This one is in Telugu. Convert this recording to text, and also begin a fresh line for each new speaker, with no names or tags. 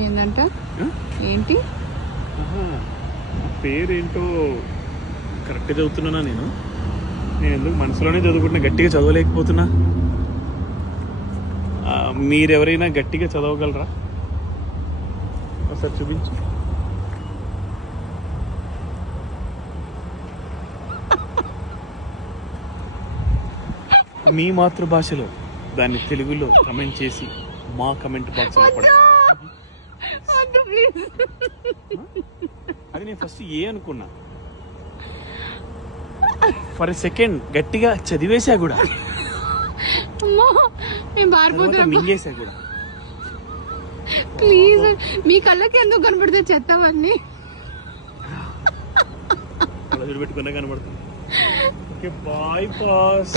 ఏంటంట
ఆ?
ఏంటి?
పేరేంటో కరెక్ట్గా చదువుతున్నానా నేను? నేను ఎందుకు మనసులోనే చదువుకుంటున్నా గట్టిగా చదవలేకపోతున్నా? మీరెవరైనా గట్టిగా చదవగలరా? ఒకసారి చూపించు. మీ మాతృభాషలో దాన్ని తెలుగులో కమెంట్ చేసి మా కమెంట్ బాక్స్లో పడండి.
ప్లీజ్.
అది నేను ఫస్ట్ ఏ అనుకున్నా? ఫర్ సెకండ్ గట్టిగా చదివేశా కూడా. మింగేశా కూడా.
ప్లీజ్ మీ కళ్ళకి ఎందుకు కనపడితే చెత్తవన్నీ?
పెట్టుకున్నా కనబడుతుంది. Okay bye boss